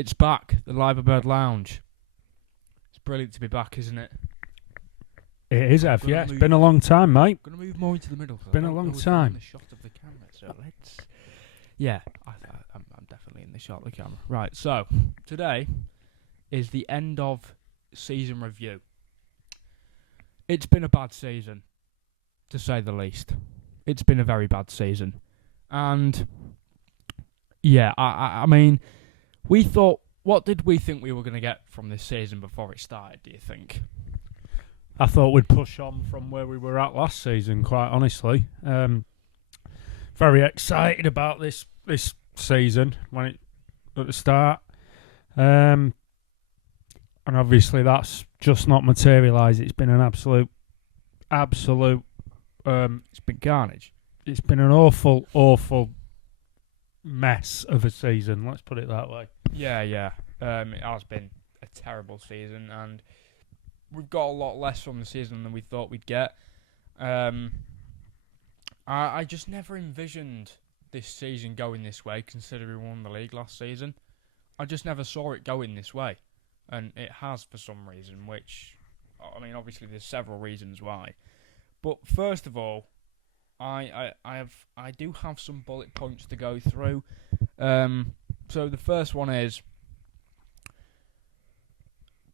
It's back, the Liverbird Lounge. It's brilliant to be back, isn't it? It is, Ev, yeah. It's been a long time, mate. I'm going to move more into the middle. It's been a long time. The shot of the camera, so let's... Yeah, I'm definitely in the shot of the camera. Right, so, today is the end of season review. It's been a bad season, to say the least. It's been a very bad season. And, yeah, I mean... What did we think we were going to get from this season before it started, do you think? I thought we'd push on from where we were at last season, quite honestly. Very excited about this season at the start. And obviously that's just not materialised. It's been an absolute... It's been carnage. It's been an awful mess of a season, let's put it that way. Yeah. It has been a terrible season, and we've got a lot less from the season than we thought we'd get. I just never envisioned this season going this way, considering we won the league last season. I just never saw it going this way, and it has for some reason, which, I mean, obviously there's several reasons why. But first of all, I do have some bullet points to go through. So the first one is,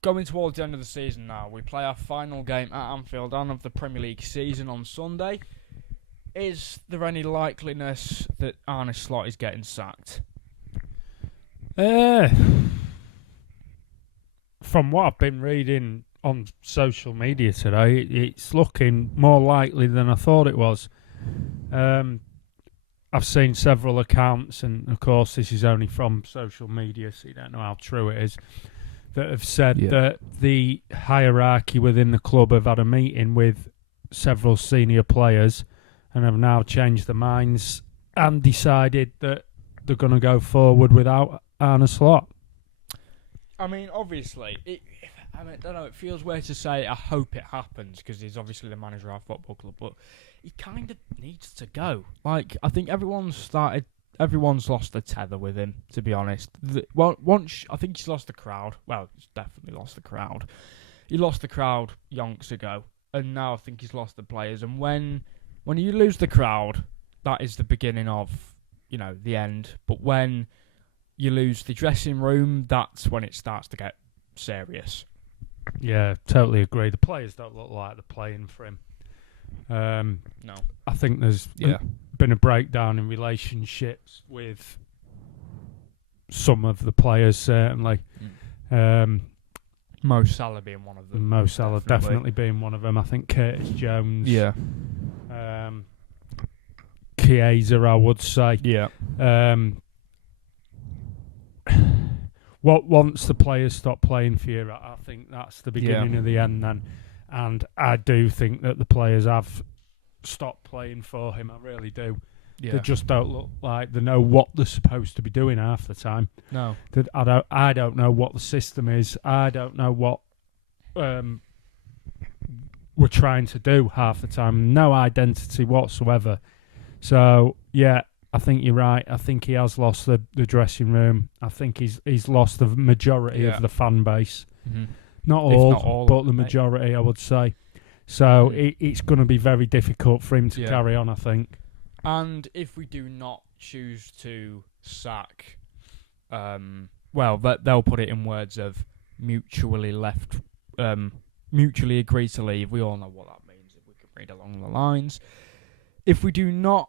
going towards the end of the season now, we play our final game at Anfield and of the Premier League season on Sunday. Is there any likeliness that Arne Slot is getting sacked? From what I've been reading on social media today, it's looking more likely than I thought it was. I've seen several accounts, and of course this is only from social media, so you don't know how true it is, that have said that the hierarchy within the club have had a meeting with several senior players and have now changed their minds and decided that they're going to go forward without Arne Slot. I mean, obviously, I don't know, it feels weird to say I hope it happens, because he's obviously the manager of our football club, but he kind of needs to go. Like, I think everyone's lost the tether with him, to be honest. I think he's lost the crowd. Well, he's definitely lost the crowd. He lost the crowd yonks ago, and now I think he's lost the players. And when you lose the crowd, that is the beginning of, the end. But when you lose the dressing room, that's when it starts to get serious. Yeah, totally agree. The players don't look like they're playing for him. No. I think there's been a breakdown in relationships with some of the players, certainly. Mo Salah being one of them. Mo Salah definitely being one of them. I think Curtis Jones. Yeah. Chiesa, I would say. Yeah. Once the players stop playing for you, I think that's the beginning of the end then. And I do think that the players have stopped playing for him. I really do. Yeah. They just don't look like they know what they're supposed to be doing half the time. No. I don't know what the system is. I don't know what we're trying to do half the time. No identity whatsoever. So, yeah, I think you're right. I think he has lost the dressing room. I think he's lost the majority of the fan base. Mm-hmm. Not all, but the majority, I would say. So it's going to be very difficult for him to carry on, I think. And if we do not choose to sack, they'll put it in words of mutually agreed to leave. We all know what that means if we can read along the lines. If we do not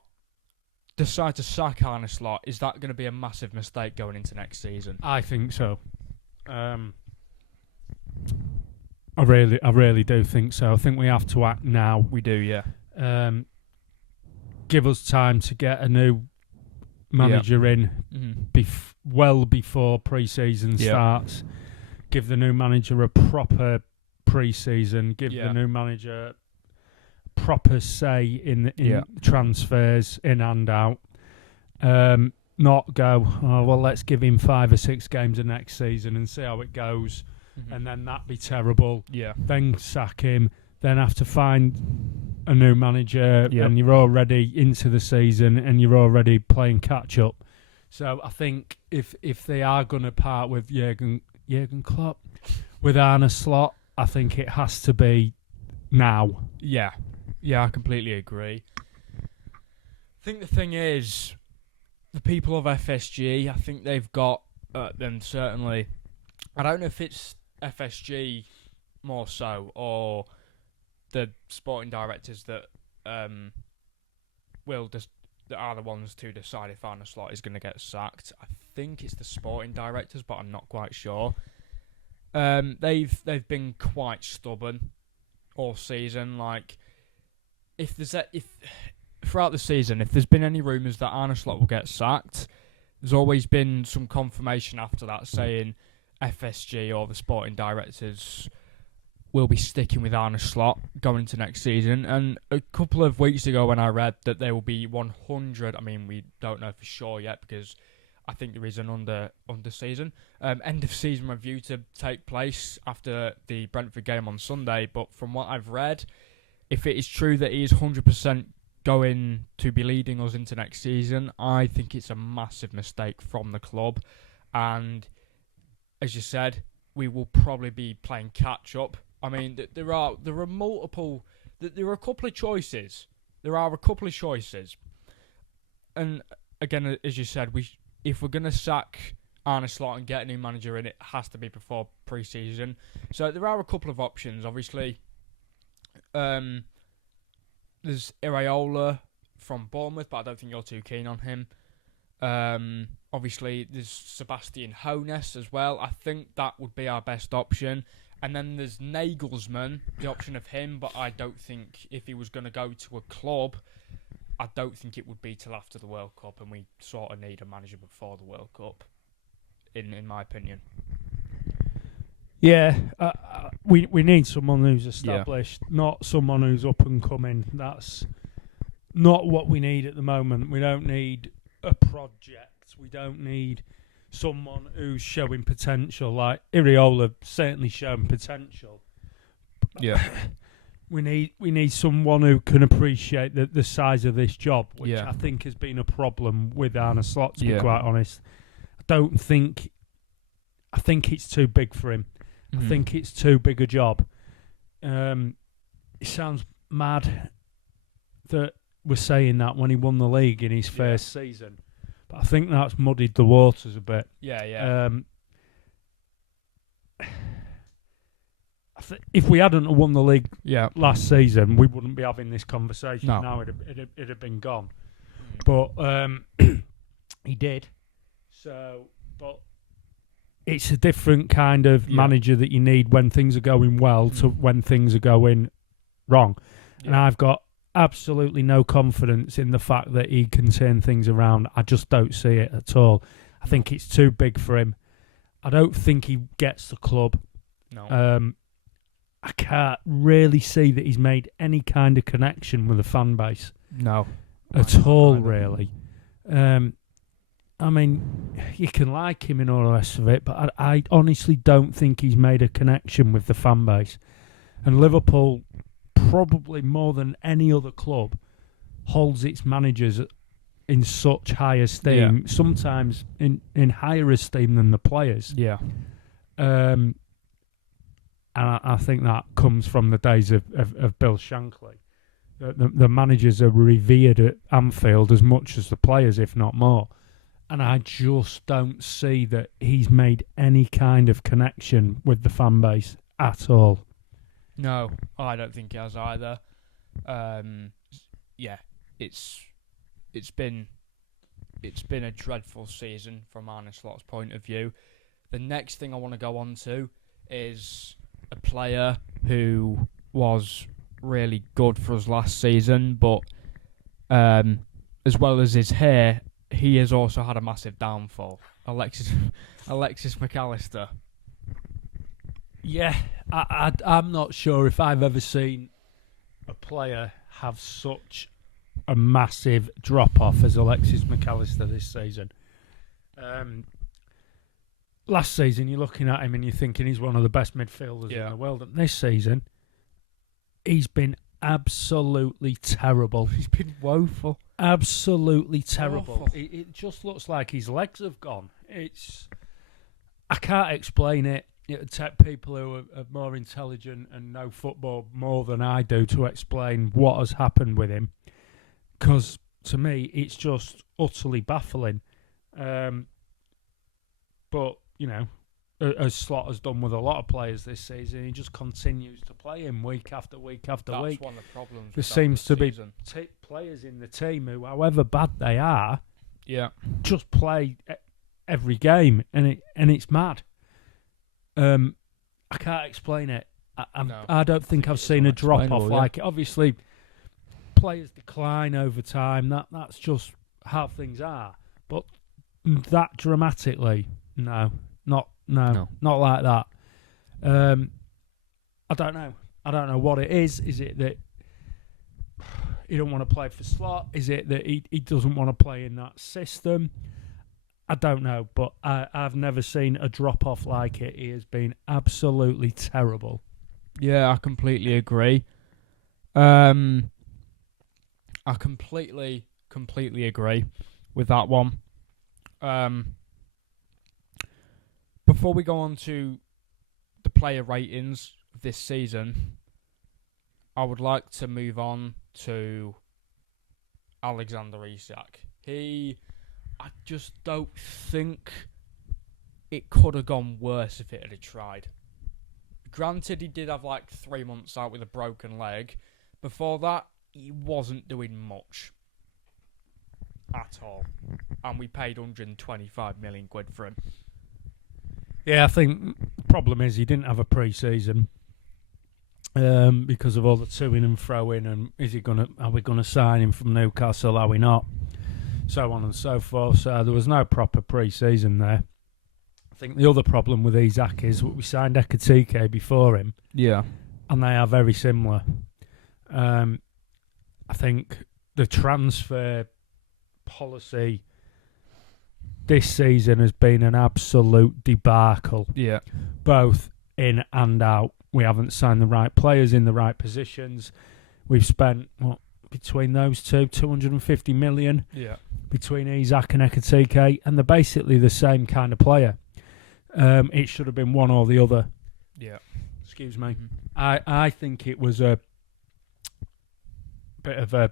decide to sack Arne Slot, is that going to be a massive mistake going into next season? I think so. I really do think so. I think we have to act now. We do, yeah. Give us time to get a new manager in well before pre-season starts. Give the new manager a proper pre-season. Give the new manager proper say in transfers in and out. Not go, let's give him 5 or 6 games of next season and see how it goes. And then that'd be terrible. Yeah. Then sack him. Then have to find a new manager, and you're already into the season, and you're already playing catch up. So I think if they are going to part with Jurgen Klopp, with Arne Slot, I think it has to be now. Yeah, I completely agree. I think the thing is, the people of FSG, I think they've got them certainly. I don't know if it's FSG more so or the sporting directors that that are the ones to decide if Arne Slot is going to get sacked. I think it's the sporting directors, but I'm not quite sure. They've been quite stubborn all season. Like, if throughout the season, if there's been any rumours that Arne Slot will get sacked, there's always been some confirmation after that saying FSG or the sporting directors will be sticking with Arne Slot going into next season. And a couple of weeks ago when I read that there will be 100, I mean, we don't know for sure yet because I think there is an under season, end of season review to take place after the Brentford game on Sunday. But from what I've read, if it is true that he is 100% going to be leading us into next season, I think it's a massive mistake from the club. And as you said, we will probably be playing catch up. I mean, there are multiple. There are a couple of choices. And again, as you said, if we're going to sack Arne Slot and get a new manager in, it has to be before pre-season. So there are a couple of options. Obviously, there's Iraola from Bournemouth, but I don't think you're too keen on him. Obviously, there's Sebastian Hoeneß as well. I think that would be our best option. And then there's Nagelsmann, the option of him, but I don't think if he was going to go to a club, I don't think it would be till after the World Cup, and we sort of need a manager before the World Cup, in my opinion. Yeah, we need someone who's established, not someone who's up and coming. That's not what we need at the moment. We don't need a project. We don't need someone who's showing potential. Like Iraola certainly shown potential. Yeah. We need someone who can appreciate the size of this job, which I think has been a problem with Arne Slot, to be quite honest. I think it's too big for him. I think it's too big a job. It sounds mad that we're saying that when he won the league in his first season, but I think that's muddied the waters a bit. If we hadn't won the league last season, we wouldn't be having this conversation. No. Now it'd have been gone. But he did. So, but it's a different kind of manager that you need when things are going well to when things are going wrong. And I've got absolutely no confidence in the fact that he can turn things around. I just don't see it at all. I think it's too big for him. I don't think he gets the club. No. I can't really see that he's made any kind of connection with the fan base. No. At all, really. I mean, you can like him and all the rest of it, but I honestly don't think he's made a connection with the fan base. And Liverpool, probably more than any other club, holds its managers in such high esteem, sometimes in higher esteem than the players. Yeah. And I think that comes from the days of Bill Shankly. The managers are revered at Anfield as much as the players, if not more. And I just don't see that he's made any kind of connection with the fan base at all. No, I don't think he has either. It's been a dreadful season from Arne Slot's point of view. The next thing I want to go on to is a player who was really good for us last season, but as well as his hair, he has also had a massive downfall. Alexis McAllister. Yeah, I'm not sure if I've ever seen a player have such a massive drop-off as Alexis McAllister this season. Last season, you're looking at him and you're thinking he's one of the best midfielders in the world. And this season, he's been absolutely terrible. He's been woeful. absolutely terrible. Awful. It just looks like his legs have gone. I can't explain it. It would take people who are more intelligent and know football more than I do to explain what has happened with him. Because to me, it's just utterly baffling. But, you know, as Slot has done with a lot of players this season, he just continues to play him week after week after week. That's one of the problems. There seems to be players in the team who, however bad they are, just play every game, and it's mad. I can't explain it. I don't think I've seen a drop off like it. Obviously, players decline over time. That's just how things are. But that dramatically, no, not like that. I don't know. I don't know what it is. Is it that he don't want to play for Slot? Is it that he doesn't want to play in that system? I don't know, but I've never seen a drop-off like it. He has been absolutely terrible. Yeah, I completely agree. I completely agree with that one. Before we go on to the player ratings of this season, I would like to move on to Alexander Isak. I just don't think it could have gone worse if it had tried. Granted, he did have like 3 months out with a broken leg. Before that, he wasn't doing much at all. And we paid 125 million quid for him. Yeah, I think the problem is he didn't have a pre-season because of all the to-in and throw-in, and are we gonna sign him from Newcastle, are we not? So on and so forth. So there was no proper pre-season there. I think the other problem with Isak is we signed Ekatike before him. Yeah. And they are very similar. I think the transfer policy this season has been an absolute debacle. Yeah. Both in and out. We haven't signed the right players in the right positions. We've spent, between those two, 250 million. Yeah. Between Isak and Ekatike, and they're basically the same kind of player. It should have been one or the other. Yeah. Excuse me. Mm-hmm. I think it was a bit of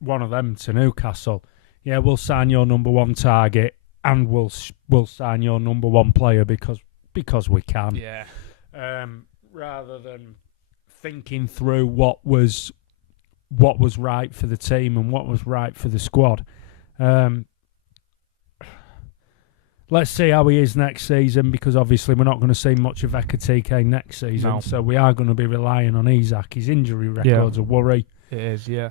one of them to Newcastle. Yeah, we'll sign your number one target, and we'll sign your number one player because we can. Yeah. Rather than thinking through what was right for the team and what was right for the squad. Let's see how he is next season, because obviously we're not going to see much of Ekatike next season. No. So we are going to be relying on Isak. His injury record's a worry. It is, yeah.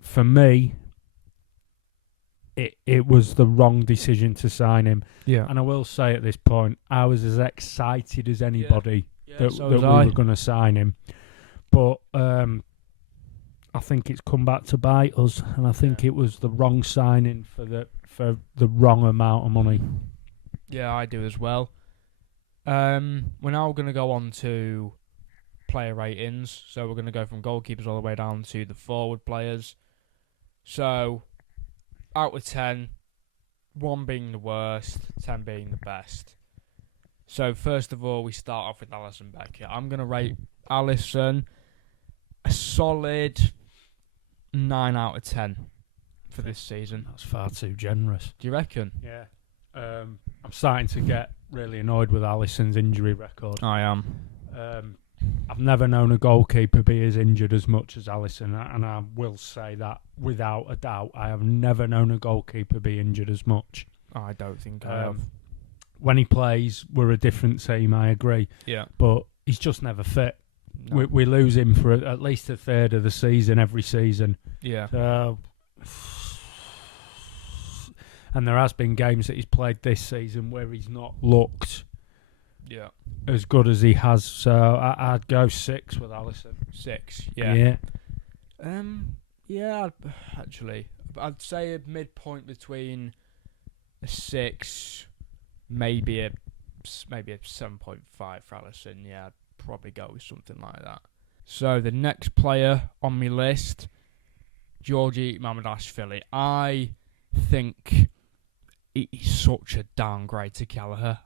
For me, it was the wrong decision to sign him. Yeah. And I will say at this point, I was as excited as anybody that we were going to sign him. But I think it's come back to bite us, and I think it was the wrong signing for the wrong amount of money. Yeah, I do as well. We're now going to go on to player ratings. So we're going to go from goalkeepers all the way down to the forward players. So, out of 10, 1 being the worst, 10 being the best. So, first of all, we start off with Alisson Becker. I'm going to rate Alisson a solid 9 out of 10 for this season. That's far too generous. Do you reckon? Yeah. I'm starting to get really annoyed with Alisson's injury record. I am. I've never known a goalkeeper be as injured as much as Alisson, and I will say that without a doubt. I have never known a goalkeeper be injured as much. I don't think I have. When he plays, we're a different team, I agree. Yeah. But he's just never fit. No. We lose him for at least a third of the season every season. Yeah. So, and there has been games that he's played this season where he's not looked as good as he has. So I'd go 6 with Alisson. 6, yeah. Yeah. Yeah, actually. I'd say a midpoint between a 6, maybe a 7.5 for Alisson. Yeah, I'd probably go with something like that. So the next player on my list, Georgie Mamardashvili. I think he's such a downgrade to Kelleher.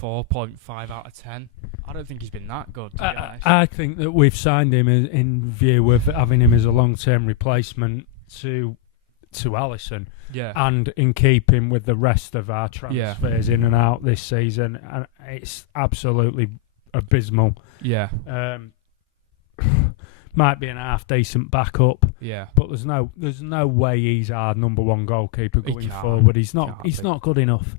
4.5 out of 10. I don't think he's been that good, to be honest. I think that we've signed him in view of having him as a long-term replacement to Alisson. Yeah. And in keeping with the rest of our transfers in and out this season. And it's absolutely abysmal. Yeah. Might be an half-decent backup. Yeah. But there's no way he's our number one goalkeeper going forward. He's not good enough.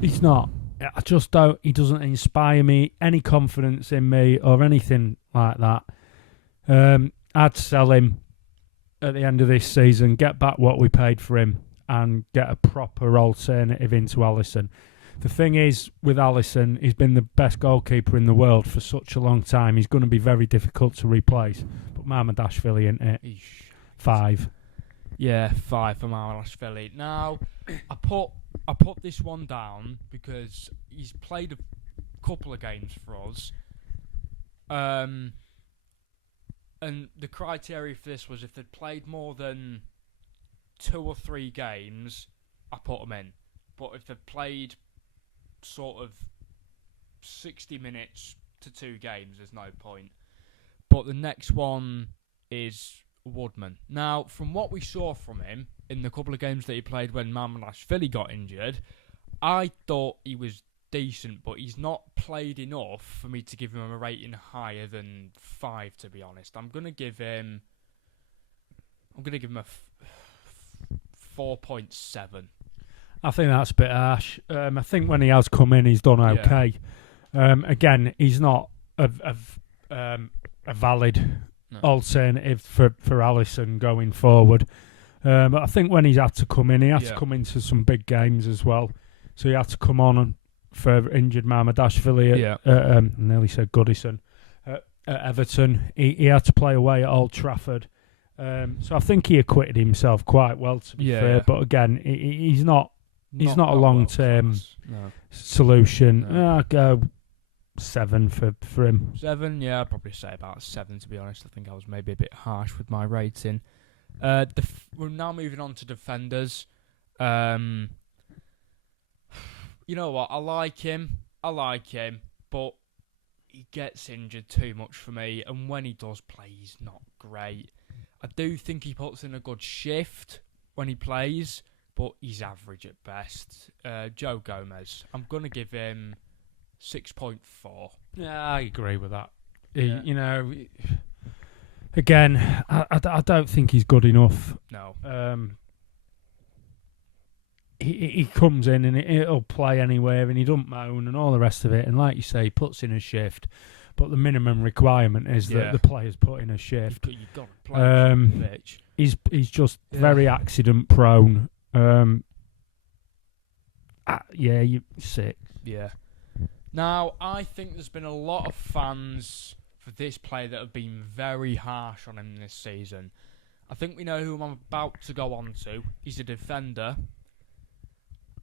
He's not. I just don't. He doesn't inspire me any confidence in me or anything like that. I'd sell him at the end of this season, get back what we paid for him, and get a proper alternative into Alisson. The thing is, with Alisson, he's been the best goalkeeper in the world for such a long time. He's going to be very difficult to replace. But Mamardashvili, isn't it? 5. Yeah, 5 for Mamardashvili. Now, I put this one down because he's played a couple of games for us. And the criteria for this was if they'd played more than 2 or 3 games, I put them in. But if they'd played sort of 60 minutes to 2 games, there's no point. But the next one is Woodman. Now, from what we saw from him in the couple of games that he played when Mamardashvili got injured, I thought he was decent, but he's not played enough for me to give him a rating higher than 5, to be honest. I'm going to give him a 4.7. I think that's a bit harsh. I think when he has come in, he's done okay. Yeah. Again, he's not a valid alternative for Alisson going forward. But I think when he's had to come in, he had to come into some big games as well. So he had to come on for injured Mamardashvili at I nearly said Goodison, at Everton. He had to play away at Old Trafford. So I think he acquitted himself quite well, to be fair. But again, he's not a long-term solution. No. I'd go 7 for him. 7, yeah, I'd probably say about 7, to be honest. I think I was maybe a bit harsh with my rating. We're now moving on to defenders. You know what? I like him, but he gets injured too much for me, and when he does play, he's not great. I do think he puts in a good shift when he plays, but he's average at best. Joe Gomez, I'm going to give him 6.4. Yeah, I agree with that. Yeah. You know, again, I don't think he's good enough. No. He comes in and he'll play anywhere and he don't moan and all the rest of it. And like you say, he puts in a shift. But the minimum requirement is that the players put in a shift. You've got to play pitch. He's just very accident prone. 6. Yeah. Now, I think there's been a lot of fans for this player that have been very harsh on him this season. I think we know who I'm about to go on to. He's a defender.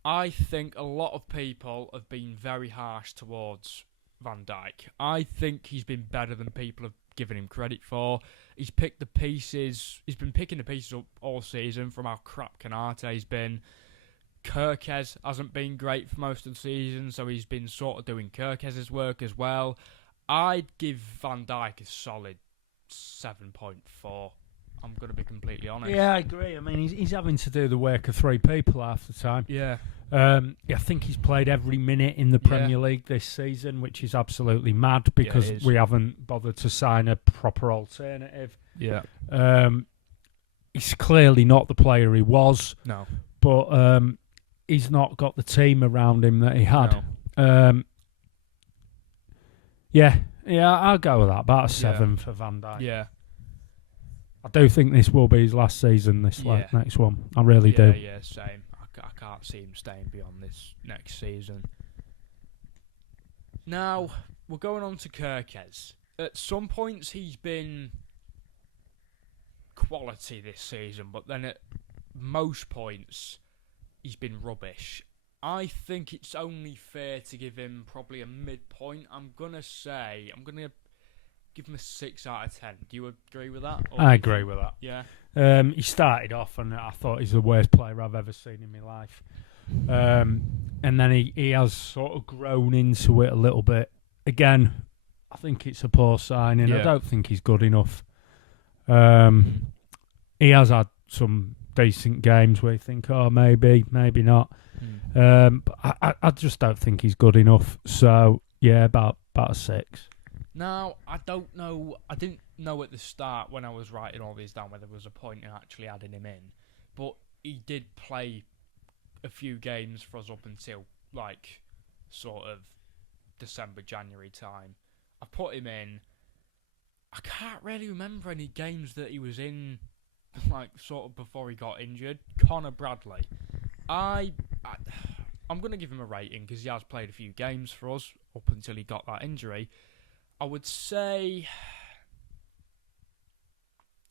I think a lot of people have been very harsh towards Van Dijk. I think he's been better than people have given him credit for. He's been picking the pieces up all season from how crap Canate's been. Kirkes hasn't been great for most of the season, so he's been sort of doing Kirkes' work as well. I'd give Van Dijk a solid 7.4. I'm going to be completely honest. Yeah, I agree. I mean, he's having to do the work of 3 people half the time. Yeah. I think he's played every minute in the Premier League this season, which is absolutely mad because we haven't bothered to sign a proper alternative. Yeah. He's clearly not the player he was. No. But he's not got the team around him that he had. No. I'll go with that. About a 7 for Van Dijk. Yeah. I do think this will be his last season, this next one. I really do. Yeah, same. I can't see him staying beyond this next season. Now, we're going on to Kirkes. At some points, he's been quality this season, but then at most points, he's been rubbish. I think it's only fair to give him probably a midpoint. I'm going to give him a 6 out of 10. Do you agree with that? I agree with that. Yeah. He started off, and I thought he's the worst player I've ever seen in my life. And then he has sort of grown into it a little bit. Again, I think it's a poor signing. Yeah. I don't think he's good enough. He has had some decent games where you think, oh, maybe not. But I just don't think he's good enough. So, yeah, about a 6. Now, I don't know. I didn't know at the start when I was writing all these down whether there was a point in actually adding him in. But he did play a few games for us up until, like, sort of December, January time. I put him in. I can't really remember any games that he was in, like, sort of before he got injured. Connor Bradley. I'm going to give him a rating because he has played a few games for us up until he got that injury. I would say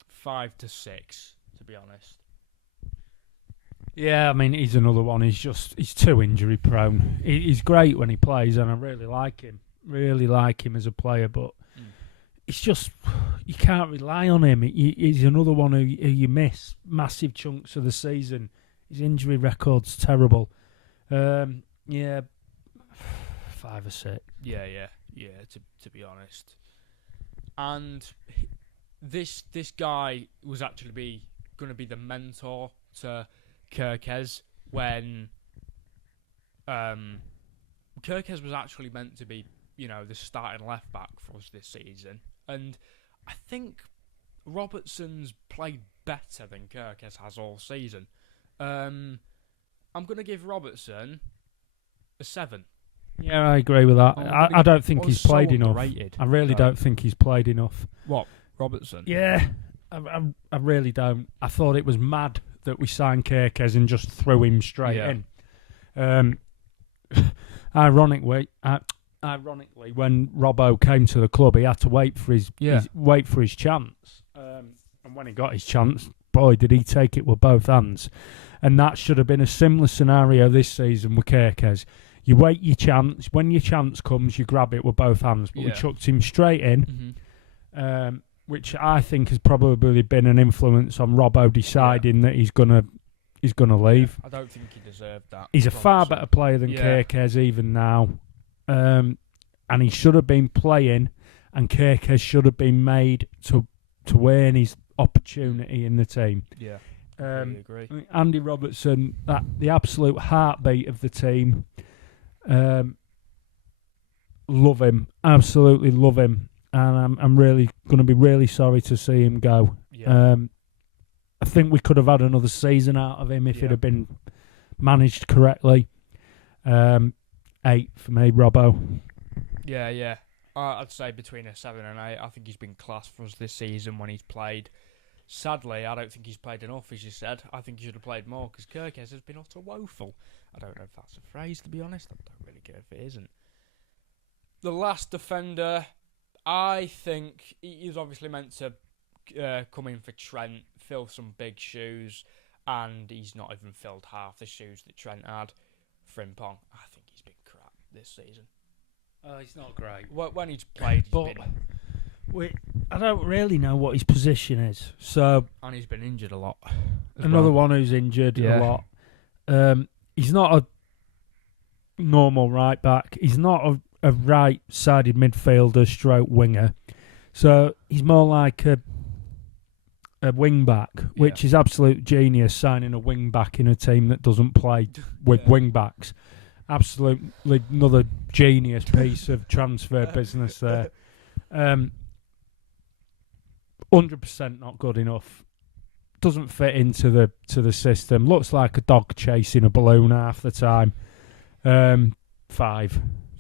5 to 6, to be honest. Yeah, I mean, he's another one. He's too injury prone. He's great when he plays, and I really like him. Really like him as a player, but it's just, you can't rely on him. He's another one who you miss massive chunks of the season. His injury record's terrible. Yeah, 5 or 6. Yeah. To be honest, and this guy was actually going to be the mentor to Kirkes when Kirkes was actually meant to be, the starting left back for us this season, and I think Robertson's played better than Kirkes has all season. I'm going to give Robertson a 7. Yeah, I agree with that. I don't think he's played enough. Underrated. I really don't think he's played enough. What, Robertson? Yeah, I really don't. I thought it was mad that we signed Kirkes and just threw him straight in. Ironically, when Robbo came to the club, he had to wait for his chance. And when he got his chance, boy, did he take it with both hands. And that should have been a similar scenario this season with Kirkes. You wait your chance. When your chance comes, you grab it with both hands. But we chucked him straight in, which I think has probably been an influence on Robbo deciding that he's gonna leave. I don't think he deserved that. He's a far better player than Kirkes even now, and he should have been playing, and Kirkes should have been made to earn his opportunity in the team. Yeah, I agree. Andy Robertson, the absolute heartbeat of the team. Love him, absolutely love him, and I'm really going to be really sorry to see him go. Yeah. I think we could have had another season out of him if it had been managed correctly. 8 for me, Robbo. Yeah. I'd say between a 7 and 8. I think he's been class for us this season when he's played. Sadly, I don't think he's played enough, as you said. I think he should have played more because Kirkes has been utter woeful. I don't know if that's a phrase, to be honest. I don't really care if it isn't. The last defender, I think he's obviously meant to come in for Trent, fill some big shoes, and he's not even filled half the shoes that Trent had. Frimpong, I think he's been crap this season. He's not great. When he's played, I don't really know what his position is. So, and he's been injured a lot. Another one who's injured a lot. He's not a normal right back. He's not a right-sided midfielder stroke winger. So he's more like a wing back, which is absolute genius, signing a wing back in a team that doesn't play with wing backs. Absolutely another genius piece of transfer business there. 100% not good enough. Doesn't fit into the system. Looks like a dog chasing a balloon half the time. 5.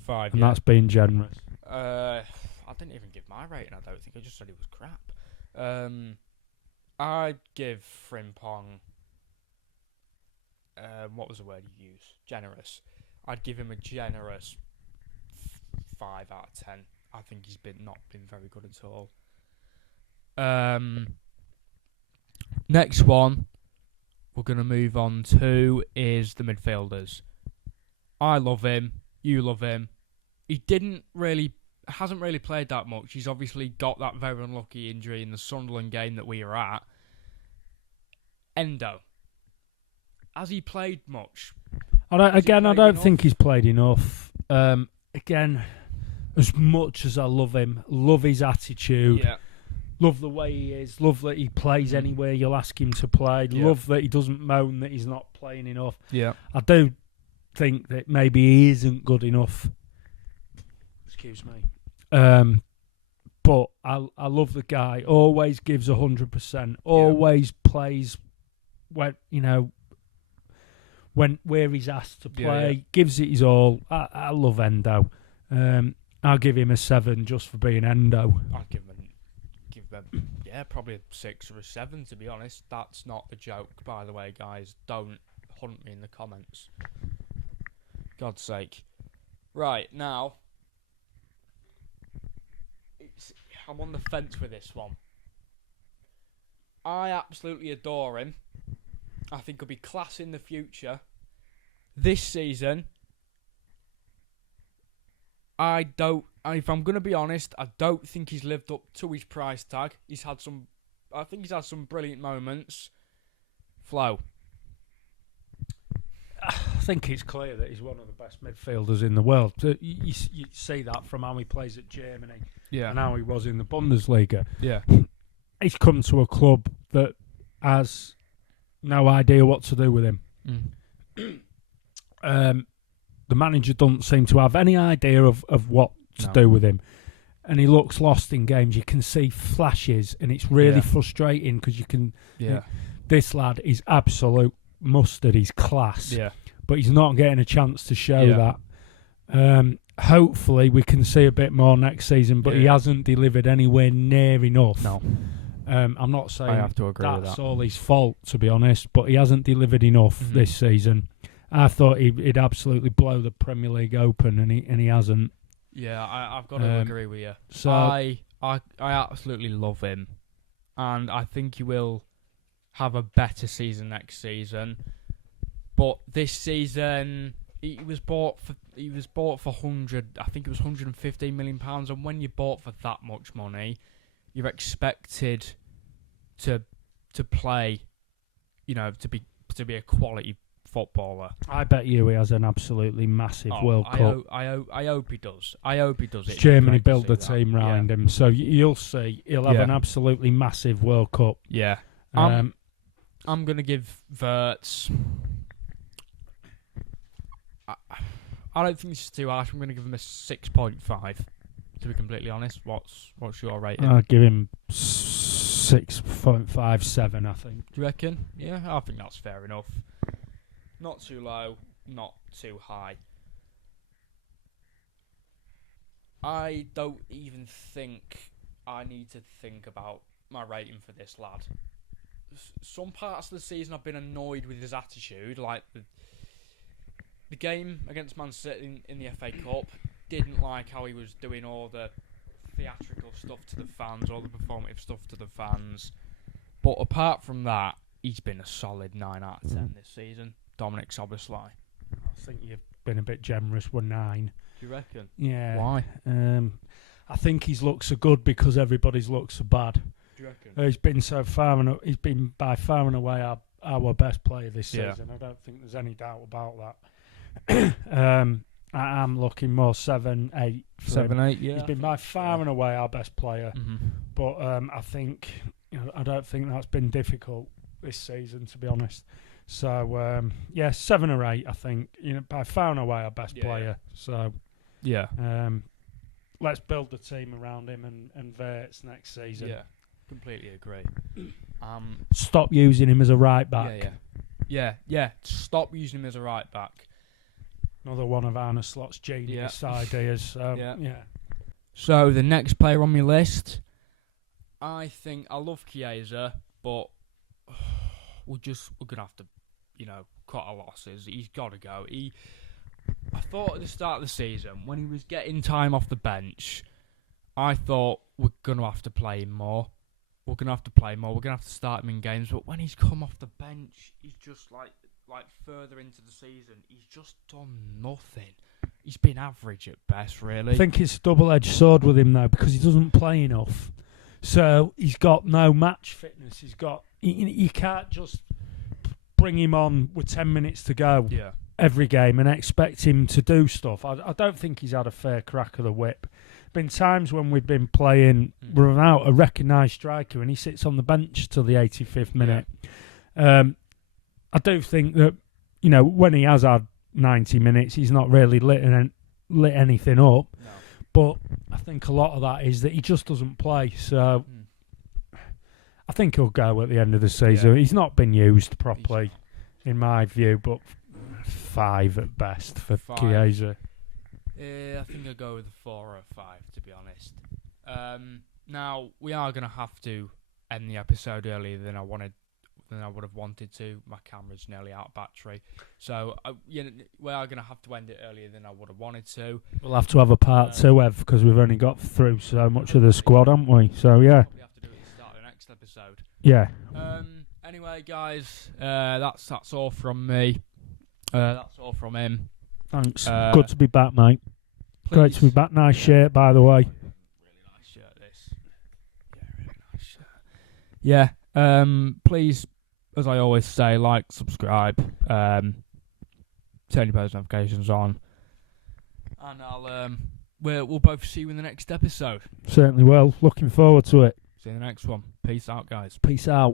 And that's being generous. I didn't even give my rating, I don't think. I just said it was crap. I'd give Frimpong... what was the word you used? Generous. I'd give him a generous 5 out of 10. I think he's not been very good at all. Next one we're going to move on to is the midfielders. I love him. You love him. He didn't really hasn't really played that much. He's obviously got that very unlucky injury in the Sunderland game that we were at. Endo, has he played much? I don't think he's played enough. Again, as much as I love him, love his attitude, love the way he is, love that he plays anywhere you'll ask him to play, love that he doesn't moan that he's not playing enough. Yeah, I do think that maybe he isn't good enough. Excuse me. But I love the guy. Always gives 100%. Always plays when where he's asked to play. Gives it his all. I love Endo. I'll give him a 7 just for being Endo. I'll give him probably a 6 or a 7, to be honest. That's not a joke, by the way, guys. Don't hunt me in the comments. God's sake. Right, now, I'm on the fence with this one. I absolutely adore him. I think he'll be class in the future. This season, if I'm going to be honest, I don't think he's lived up to his price tag. I think he's had some brilliant moments. Flo. I think it's clear that he's one of the best midfielders in the world. You see that from how he plays at Germany and how he was in the Bundesliga. Yeah. He's come to a club that has no idea what to do with him. The manager doesn't seem to have any idea of what to do with him. And he looks lost in games. You can see flashes, and it's really frustrating because you can... This lad is absolute mustard. He's class. Yeah. But he's not getting a chance to show that. Hopefully, we can see a bit more next season, but he hasn't delivered anywhere near enough. No. I'm not saying I have to agree with that. That's all his fault, to be honest, but he hasn't delivered enough this season. I thought he'd absolutely blow the Premier League open, and he hasn't. Yeah, I've got to agree with you. So I absolutely love him, and I think he will have a better season next season. But this season, he was bought for 100. I think it was £115 million. And when you're bought for that much money, you're expected to play, to be a quality footballer. I bet you he has an absolutely massive World Cup. I hope he does. I hope he does it. Germany build the team round him, so you'll see he'll have an absolutely massive World Cup. Yeah. I'm gonna give Wirtz. I don't think this is too harsh. I'm gonna give him a 6.5. To be completely honest, what's your rating? I'll give him 6.57. I think. Do you reckon? Yeah, I think that's fair enough. Not too low, not too high. I don't even think I need to think about my rating for this lad. Some parts of the season I've been annoyed with his attitude, like the game against Man City in the FA Cup. Didn't like how he was doing all the theatrical stuff to the fans, all the performative stuff to the fans. But apart from that, he's been a solid 9 out of 10 this season. Dominic Szoboszlai. I think you've been a bit generous with 9. Do you reckon? Yeah. Why? I think his looks are good because everybody's looks are bad. Do you reckon? He's been he's been by far and away our best player this season. I don't think there's any doubt about that. I'm looking more 7, 8. 7, 8, yeah. He's been by far and away our best player. But I think I don't think that's been difficult this season, to be honest. So 7 or 8, I think. By far and away our best player. So let's build the team around him and Wirtz next season. Yeah, completely agree. Stop using him as a right back. Yeah. Stop using him as a right back. Another one of Arne Slot's genius ideas. So, So the next player on my list, I think I love Chiesa, but we're gonna have to, cut our losses. He's got to go. I thought at the start of the season when he was getting time off the bench, I thought we're gonna have to play him more. We're gonna have to start him in games. But when he's come off the bench, he's just like further into the season, he's just done nothing. he's been average at best, really. I think it's a double-edged sword with him, though, because he doesn't play enough. So he's got no match fitness. You can't just bring him on with 10 minutes to go every game and expect him to do stuff. I don't think he's had a fair crack of the whip. Been times when we've been playing without a recognised striker and he sits on the bench till the 85th minute. I do think that, when he has had 90 minutes, he's not really lit anything up. No. But I think a lot of that is that he just doesn't play. So I think he'll go at the end of the season. He's not been used properly, in my view, but 5 at best for Chiesa. I think I'll go with a 4 or a 5, to be honest. Now, we are going to have to end the episode earlier than I would have wanted to. My camera's nearly out of battery. So, we are going to have to end it earlier than I would have wanted to. We'll have to have a part 2, Ev, because we've only got through so much of the squad, haven't we? So, yeah. We have to do it at the start of the next episode. Yeah. Anyway, guys, that's all from me. That's all from him. Thanks. Good to be back, mate. Please. Great to be back. Nice shirt, by the way. Really nice shirt, this. Yeah, really nice shirt. Yeah. Please, as I always say, like, subscribe, turn your post notifications on, and we'll both see you in the next episode. Certainly will. Looking forward to it. See you in the next one. Peace out, guys. Peace out.